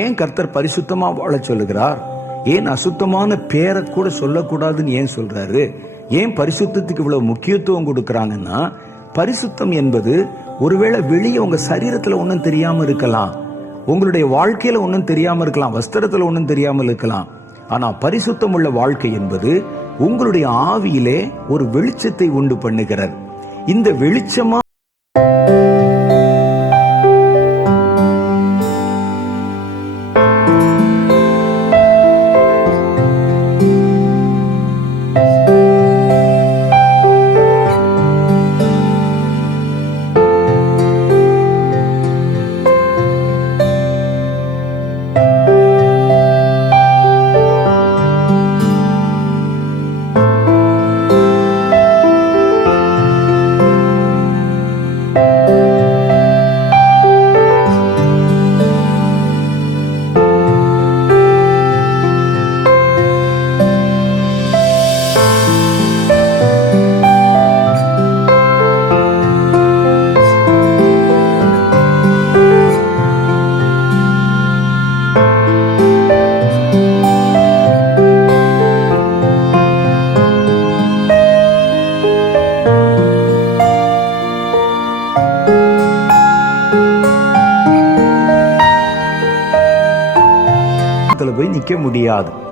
ஏன் கர்த்தர் பரிசுத்தமா வாழ சொல்லுகிறார்? ஏன் அசுத்தமான பேரை கூட சொல்லக்கூடாதுன்னு ஏன் சொல்றாரு? ஏன் பரிசுத்தத்துக்கு இவ்வளவு முக்கியத்துவம் கொடுக்கறாங்கன்னா, பரிசுத்தம் என்பது ஒருவேளை வெளியே உங்க சரீரத்துல ஒன்றும் தெரியாம இருக்கலாம், உங்களுடைய வாழ்க்கையில ஒன்றும் தெரியாம இருக்கலாம், வஸ்திரத்துல ஒன்றும் தெரியாமல் இருக்கலாம். ஆனா பரிசுத்தம் உள்ள வாழ்க்கை என்பது உங்களுடைய ஆவியிலே ஒரு வெளிச்சத்தை உண்டு பண்ணுகிறது. இந்த வெளிச்சமா போய் நிக்க முடியாது.